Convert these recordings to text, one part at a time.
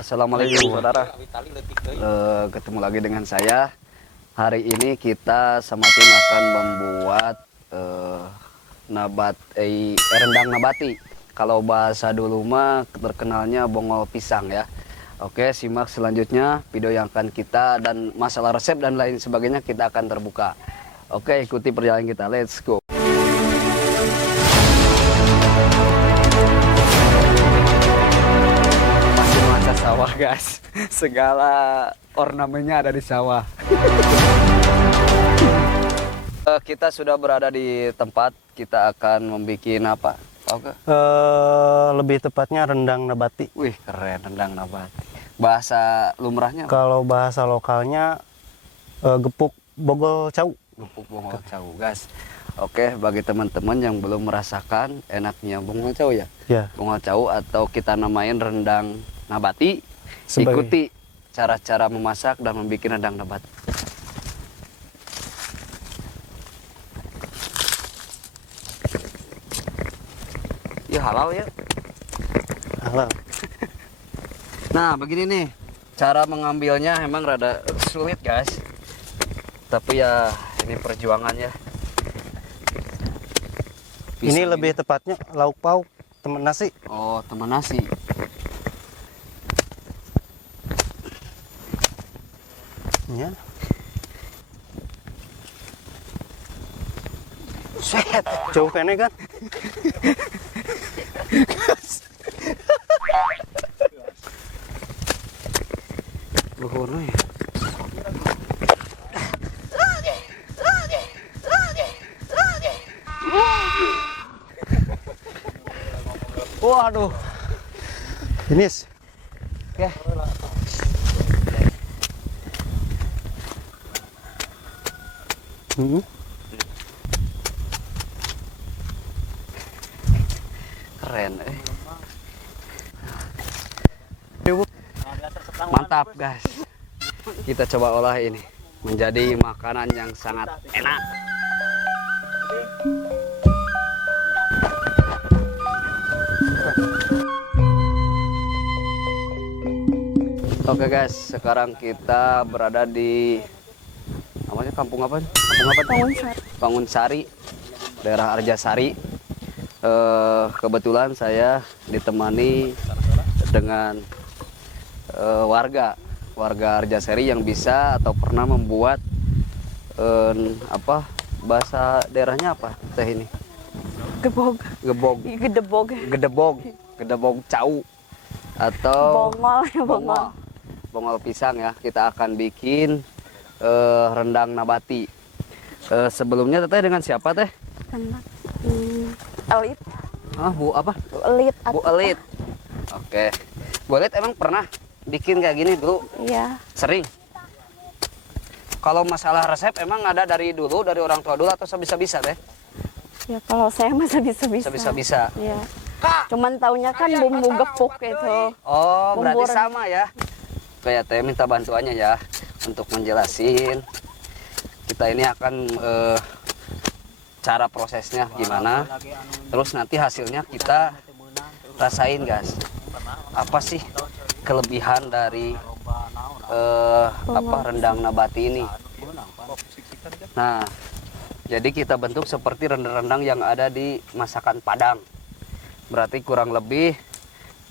Assalamualaikum saudara. Ketemu lagi dengan saya. Hari ini kita sama tim akan membuat rendang nabati. Kalau bahasa dulu mah terkenalnya bongol pisang ya. Oke, simak selanjutnya video yang akan kita, dan masalah resep dan lain sebagainya kita akan terbuka. Oke, ikuti perjalanan kita. Let's go. Sawah guys, segala ornamennya ada di sawah. Kita sudah berada di tempat, kita akan membuat apa? Oke. Lebih tepatnya rendang nabati. Wih, keren, rendang nabati. Bahasa lumrahnya apa? Kalau bahasa lokalnya gepuk bogol cau. Gepuk bongol cau guys. Oke, bagi teman-teman yang belum merasakan enaknya bongol cau ya? Ya. Bongol cau atau kita namain rendang nabati, ikuti cara-cara memasak dan membuat rendang nabati. Ya halal ya. Halal. Nah begini nih, cara mengambilnya emang rada sulit guys. Tapi ya ini perjuangan ya. Ini lebih tepatnya lauk pauk teman nasi. Oh, teman nasi. Ya. Set. Jauh kene kan? Luhurnya ya. Waduh. Finish. Oke. Keren Mantap guys. Kita coba olah ini menjadi makanan yang sangat enak. Oke guys, sekarang kita berada di namanya kampung apa? Bangunsari, daerah Arjasari. Kebetulan saya ditemani dengan warga Arjasari yang bisa atau pernah membuat apa bahasa daerahnya apa teh ini? Gedebog cau atau bongol pisang ya. Kita akan bikin rendang nabati. Sebelumnya teteh dengan siapa teh? Elit. Bu apa? Bu Elit. Oke. Bu Elit emang pernah bikin kayak gini dulu? Iya. Sering. Kalau masalah resep emang ada dari dulu, dari orang tua dulu atau sebisa-bisa teh? Ya kalau saya masa bisa-bisa. Sebisa-bisa. Iya. Cuman taunya kan bumbu gepuk itu. Oh, Bumbu berarti sama ya. Kayak teh minta bantuannya ya untuk menjelasin. Kita ini akan cara prosesnya gimana. Terus nanti hasilnya kita rasain guys. Apa sih kelebihan dari rendang nabati ini? Nah, jadi kita bentuk seperti rendang-rendang yang ada di masakan Padang. Berarti kurang lebih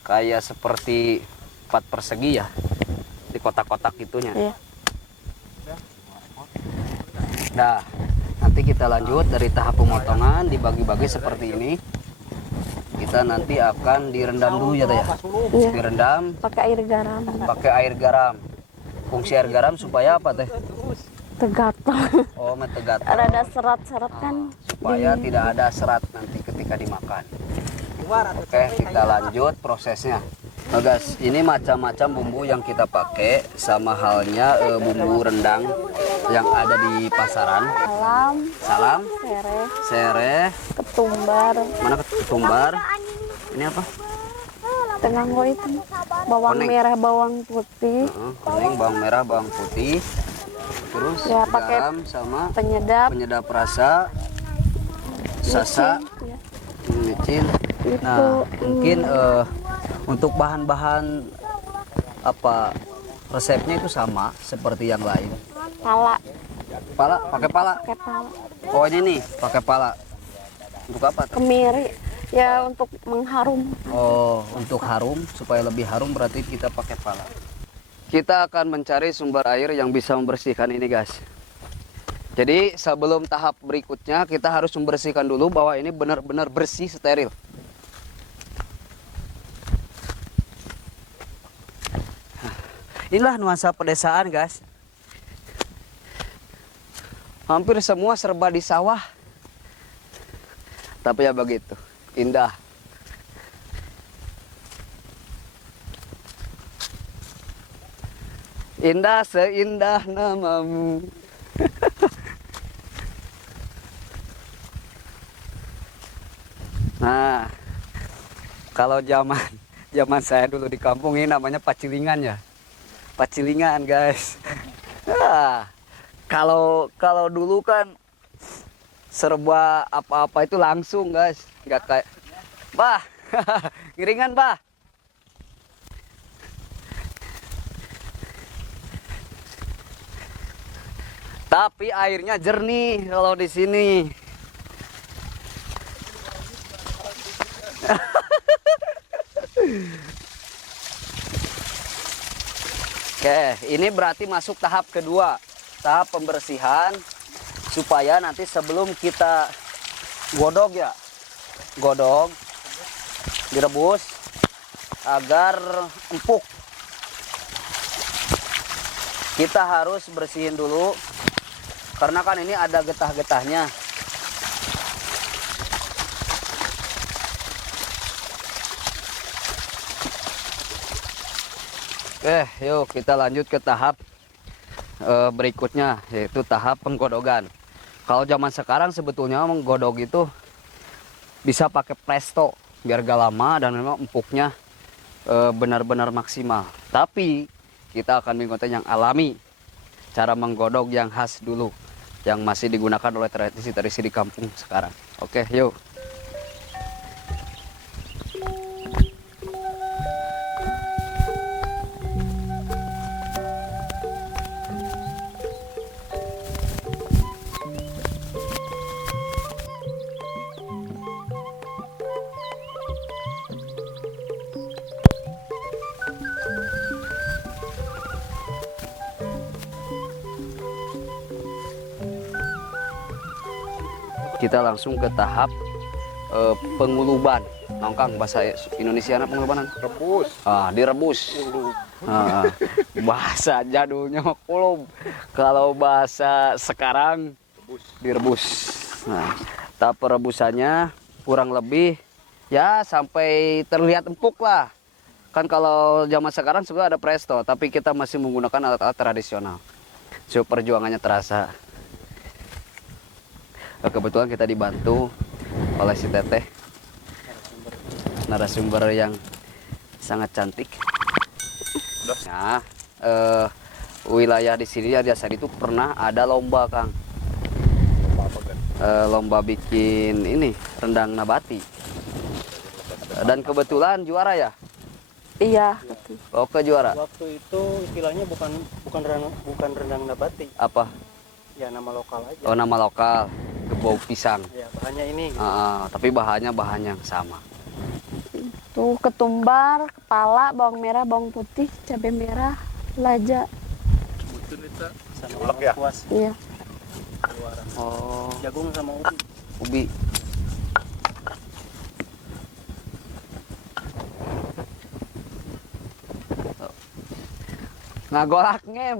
kayak seperti 4 persegi ya, di kotak-kotak gitunya. Iya. Nah, nanti kita lanjut dari tahap pemotongan, dibagi-bagi seperti ini. Kita nanti akan direndam dulu ya teh ya. Iya. Direndam Pakai air garam. pakai air garam. Fungsi air garam supaya apa teh? Tegatal. Oh, tegatal. Ada serat-serat kan. Supaya tidak ada serat nanti ketika dimakan. Oke, kita lanjut prosesnya. Nah guys, ini macam-macam bumbu yang kita pakai, sama halnya bumbu rendang yang ada di pasaran. Salam, sereh, Ketumbar. mana ketumbar? Ini apa? Tenganggo itu. Bawang Kuning. merah, bawang putih. Kuning, bawang merah, bawang putih. Terus Ya, pakai garam sama penyedap. penyedap rasa, sasa, Ya. micin. Itu, Nah, mungkin untuk bahan-bahan apa resepnya itu sama seperti yang lain? Pala, Pala, pakai pala. pakai pala. Oh ini nih, pakai pala. Untuk apa tuh? Kemiri, ya untuk mengharum. Oh, untuk harum, supaya lebih harum berarti kita pakai pala. Kita akan mencari sumber air yang bisa membersihkan ini, guys. Jadi sebelum tahap berikutnya kita harus membersihkan dulu bahwa ini benar-benar bersih, steril. Inilah nuansa pedesaan, guys. Hampir semua serba di sawah. Tapi ya begitu, indah. Indah seindah namamu. Nah, kalau zaman saya dulu di kampung ini namanya pacilingan ya. Pacilingan, guys. Kalau dulu kan serba apa-apa itu langsung, guys. Nggak kayak, bah, ngiringan, bah. Tapi airnya jernih kalau di sini. Oke, ini berarti masuk tahap kedua, tahap pembersihan supaya nanti sebelum kita godok ya, godok, direbus agar empuk. Kita harus bersihin dulu karena kan ini ada getah-getahnya. Oke, yuk kita lanjut ke tahap berikutnya, yaitu tahap penggodokan. Kalau zaman sekarang sebetulnya menggodok itu bisa pakai presto biar gak lama dan memang empuknya benar-benar maksimal. Tapi kita akan mengikuti yang alami, cara menggodok yang khas dulu, yang masih digunakan oleh tradisi-tradisi di kampung sekarang. Oke, yuk. Kita langsung ke tahap penguluban. Nongkang bahasa Indonesia penguluban. Rebus. Direbus. Bahasa jadulnya kulub. Kalau bahasa sekarang direbus. Nah, tahap perebusannya kurang lebih ya sampai terlihat empuk lah. Kan kalau zaman sekarang sebenarnya ada presto, tapi kita masih menggunakan alat-alat tradisional. So, perjuangannya terasa. Kebetulan kita dibantu oleh si Teteh, narasumber yang sangat cantik. Nah, wilayah di sini ya biasa itu pernah ada lomba, Kang. Lomba bikin ini rendang nabati. Dan kebetulan juara ya? Iya. Oke, juara. Waktu itu istilahnya bukan rendang nabati. Apa? Ya nama lokal aja. Oh, nama lokal. Gebau pisang. Ya bahannya ini. Gitu. Tapi bahannya bahan yang sama. Tuh ketumbar, kepala, bawang merah, bawang putih, cabai merah, lada. Sama ya? Kuas. Iya. Oh, Jagung sama ubi. ubi. Ngagolak ngeb.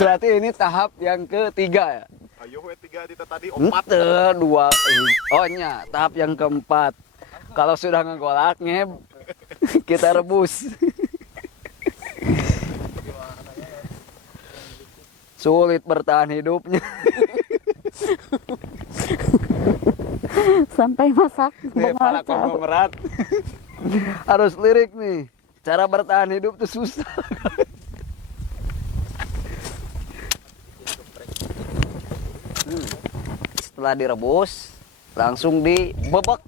Berarti ini tahap yang ketiga ya? Ayo tiga di tadi Ente, dua. Oh nya, tahap yang keempat. Kalau sudah ngegolak ngeb, kita rebus. Sulit bertahan hidupnya. Sampai masak Kepala konglomerat. Harus lirik nih. Cara bertahan hidup tuh susah. Setelah direbus, langsung dibebek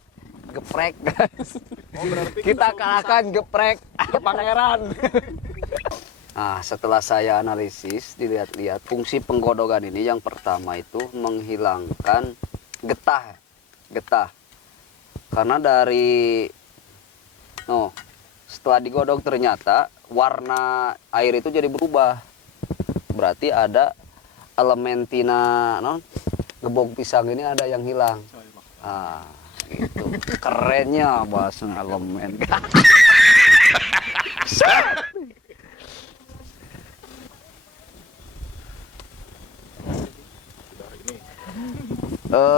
geprek guys. Kita kalahkan geprek pangeran. Nah, setelah saya analisis, dilihat-lihat fungsi penggodokan ini yang pertama itu menghilangkan getah. Karena dari setelah digodok ternyata warna air itu jadi berubah. Berarti ada elemen tina gebog pisang ini ada yang hilang. Ah, gitu. Kerennya bahasa elemen.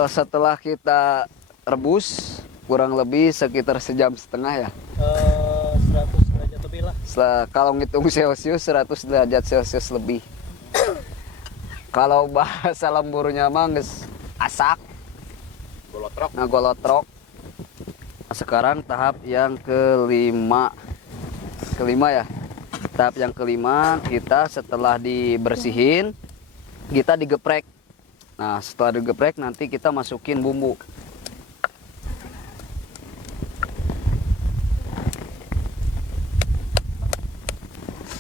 Setelah kita rebus kurang lebih sekitar 1,5 jam ya. 100 derajat lebih lah. Kalau ngitung Celcius 100 derajat Celcius lebih. Kalau bahasa lemburnya mah geus asak. Golotrok. Sekarang tahap yang kelima ya. Tahap yang kelima kita setelah dibersihin kita digeprek. Nah, setelah digeprek nanti kita masukin bumbu.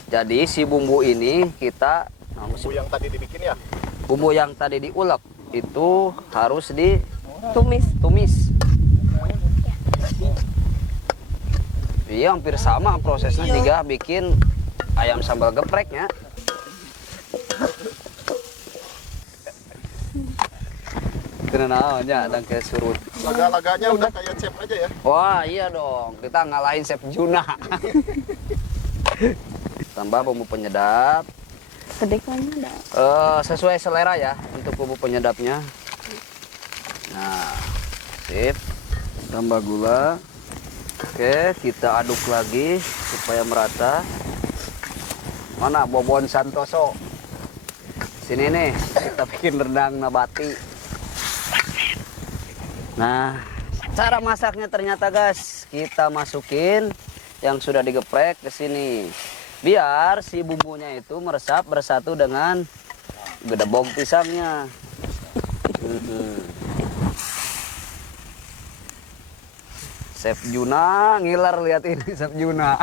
Jadi si bumbu ini kita Bumbu yang tadi dibikin ya? Bumbu yang tadi diulek itu harus Tumis. Iya, hampir sama prosesnya juga bikin ayam sambal gepreknya. Kenalnya ada kayak surut. Laga-laganya udah kayak chef aja ya? Wah iya dong, kita ngalahin Chef Juna. Tambah bumbu penyedap. Kedekannya ada. Sesuai selera ya untuk bumbu penyedapnya. Nah, sip. Tambah gula. Oke, kita aduk lagi supaya merata. Mana Bobon Santoso? Sini nih, kita bikin rendang nabati. Nah, cara masaknya ternyata guys, kita masukin yang sudah digeprek ke sini. Biar si bumbunya itu meresap bersatu dengan gedebong pisangnya. Chef Juna ngiler, lihat ini Chef Juna.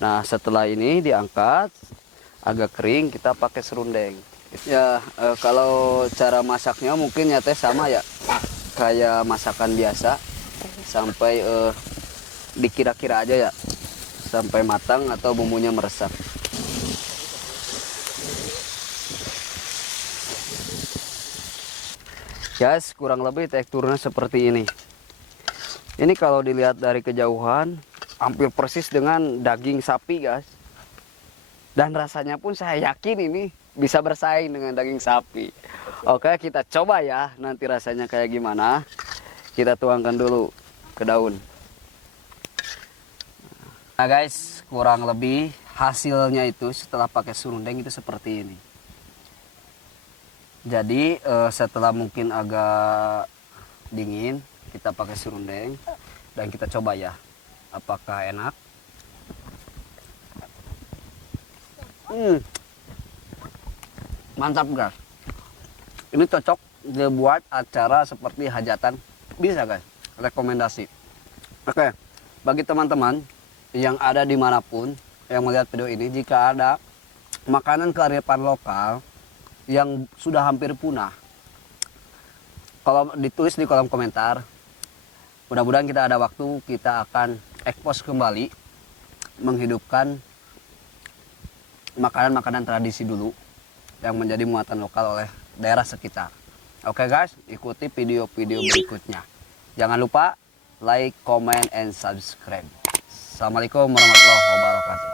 Nah, setelah ini diangkat agak kering, kita pakai serundeng. Ya, kalau cara masaknya mungkin nyatanya sama ya, kayak masakan biasa, sampai dikira-kira aja ya, sampai matang atau bumbunya meresap. Guys, kurang lebih teksturnya seperti ini. Ini kalau dilihat dari kejauhan, hampir persis dengan daging sapi guys. Dan rasanya pun saya yakin ini bisa bersaing dengan daging sapi. Oke, kita coba ya nanti rasanya kayak gimana. Kita tuangkan dulu ke daun. Nah guys, kurang lebih hasilnya itu setelah pakai serundeng itu seperti ini. Jadi setelah mungkin agak dingin, kita pakai serundeng dan kita coba ya apakah enak. Mantap guys, ini cocok dibuat acara seperti hajatan, bisa guys, rekomendasi. Oke, bagi teman-teman yang ada dimanapun yang melihat video ini, jika ada makanan kearifan lokal yang sudah hampir punah, kalau ditulis di kolom komentar, mudah-mudahan kita ada waktu, kita akan ekspos kembali, menghidupkan makanan-makanan tradisi dulu yang menjadi muatan lokal oleh daerah sekitar. Oke guys, ikuti video-video berikutnya. Jangan lupa like, comment, and subscribe. Assalamualaikum warahmatullahi wabarakatuh.